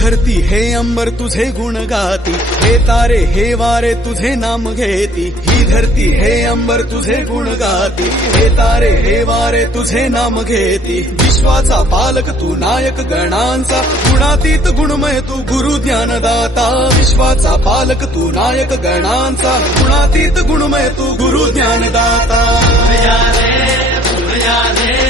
धरती हे अंबर तुझे गुण गाती, हे तारे हे वारे तुझे नाम घेती. ही धरती हे अंबर तुझे गुण गाती, हे तारे हे वारे तुझे नाम घेती. विश्वाचा पालक तू नायक गणांचा, गुणातीत गुणमय तू गुरु ज्ञानदाता. विश्वाचा पालक तू नायक गणांचा, गुणातीत गुणमय तू गुरु ज्ञानदाता. सूर्या रे